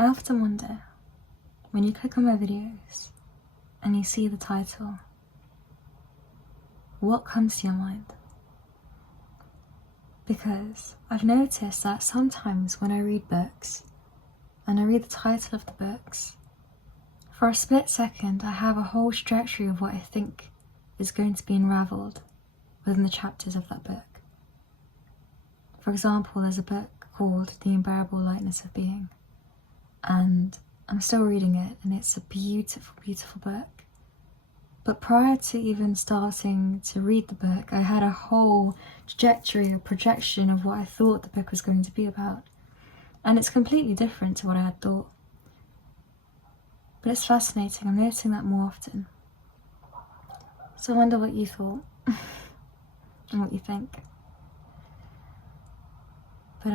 I often wonder, when you click on my videos and you see the title, what comes to your mind? Because I've noticed that sometimes when I read books and I read the title of the books, for a split second I have a whole trajectory of what I think is going to be unravelled within the chapters of that book. For example, there's a book called The Unbearable Lightness of Being, and I'm still reading it, and it's a beautiful, beautiful book. But prior to even starting to read the book, I had a whole trajectory, a projection of what I thought the book was going to be about. And it's completely different to what I had thought. But it's fascinating, I'm noticing that more often. So I wonder what you thought and what you think. But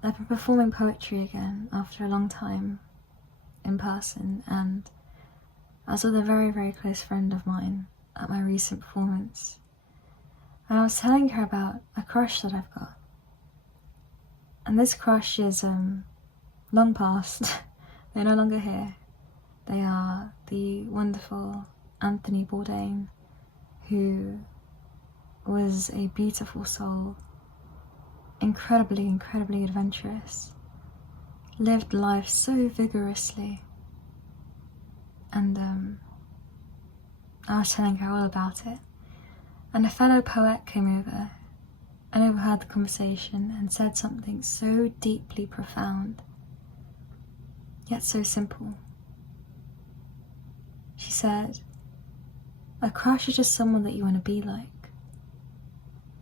I've been performing poetry again after a long time in person, and I was with a very, very close friend of mine at my recent performance, and I was telling her about a crush that I've got. And this crush is long past. They're no longer here. They are the wonderful Anthony Bourdain, who was a beautiful soul, incredibly, incredibly adventurous, lived life so vigorously. And I was telling her all about it, and a fellow poet came over and overheard the conversation and said something so deeply profound, yet so simple. She said, a crush is just someone that you want to be like.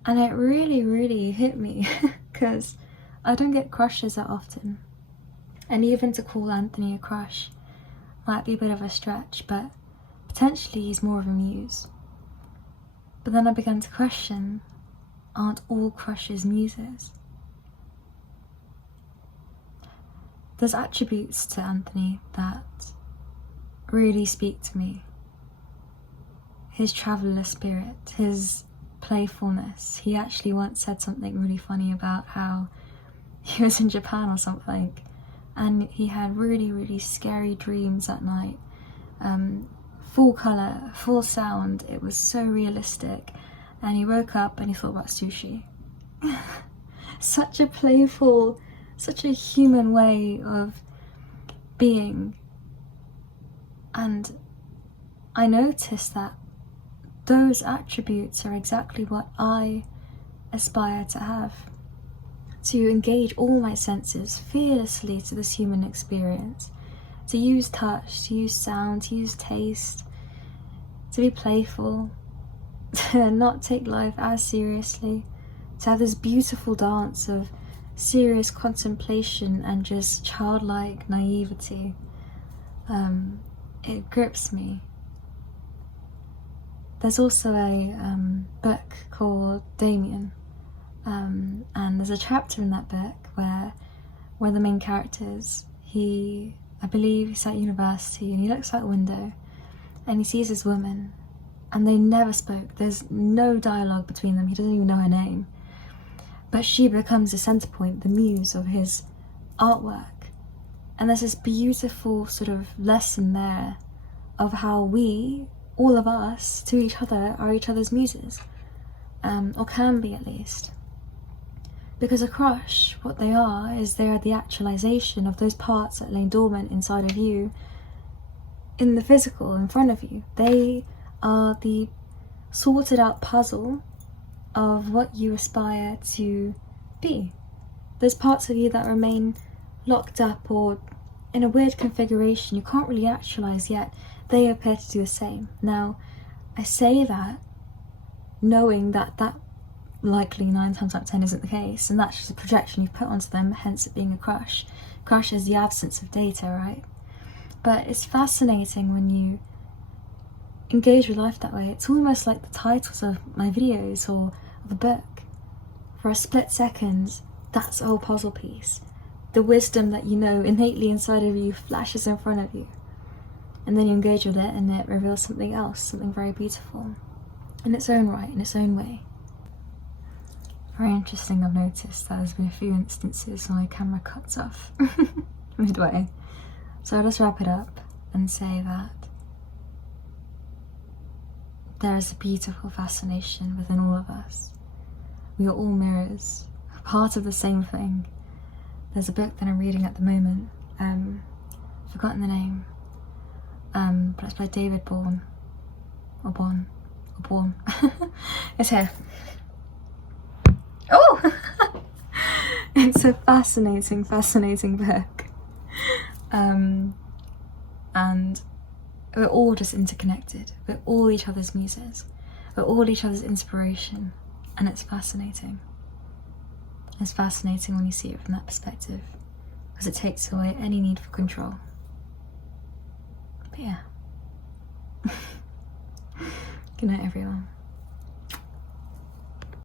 And it really, really hit me, because I don't get crushes that often. And even to call Anthony a crush might be a bit of a stretch, but potentially he's more of a muse. But then I began to question, aren't all crushes muses? There's attributes to Anthony that really speak to me. His traveller spirit, his playfulness. He actually once said something really funny about how he was in Japan or something, and he had really, really scary dreams at night. Full colour, full sound, it was so realistic, and he woke up and he thought about sushi. Such a playful, such a human way of being. And I noticed that those attributes are exactly what I aspire to have. To engage all my senses fearlessly to this human experience. To use touch, to use sound, to use taste. To be playful. To not take life as seriously. To have this beautiful dance of serious contemplation and just childlike naivety. It grips me. There's also a book called Damien, and there's a chapter in that book where one of the main characters, I believe he's at university, and he looks out a window and he sees this woman, and they never spoke. There's no dialogue between them. He doesn't even know her name, but she becomes the center point, the muse of his artwork. And there's this beautiful sort of lesson there of how we, all of us, to each other, are each other's muses, or can be at least. Because a crush, what they are, is they are the actualization of those parts that lay dormant inside of you, in the physical, in front of you. They are the sorted out puzzle of what you aspire to be. Those parts of you that remain locked up or in a weird configuration you can't really actualize yet, they appear to do the same. Now, I say that knowing that that likely 9 times out of 10 isn't the case, and that's just a projection you've put onto them, hence it being a crush. Crush is the absence of data, right? But it's fascinating when you engage with life that way. It's almost like the titles of my videos or of a book. For a split second, that's a whole puzzle piece. The wisdom that you know innately inside of you flashes in front of you. And then you engage with it and it reveals something else, something very beautiful. In its own right, in its own way. Very interesting, I've noticed that there's been a few instances where my camera cuts off. midway. So I'll just wrap it up and say that there is a beautiful fascination within all of us. We are all mirrors, part of the same thing. There's a book that I'm reading at the moment, I've forgotten the name, but it's by David Bourne, or Bourne. It's here. Oh! It's a fascinating book. And we're all just interconnected. We're all each other's muses. We're all each other's inspiration. And it's fascinating. It's fascinating when you see it from that perspective, because it takes away any need for control. But yeah. Good night, everyone.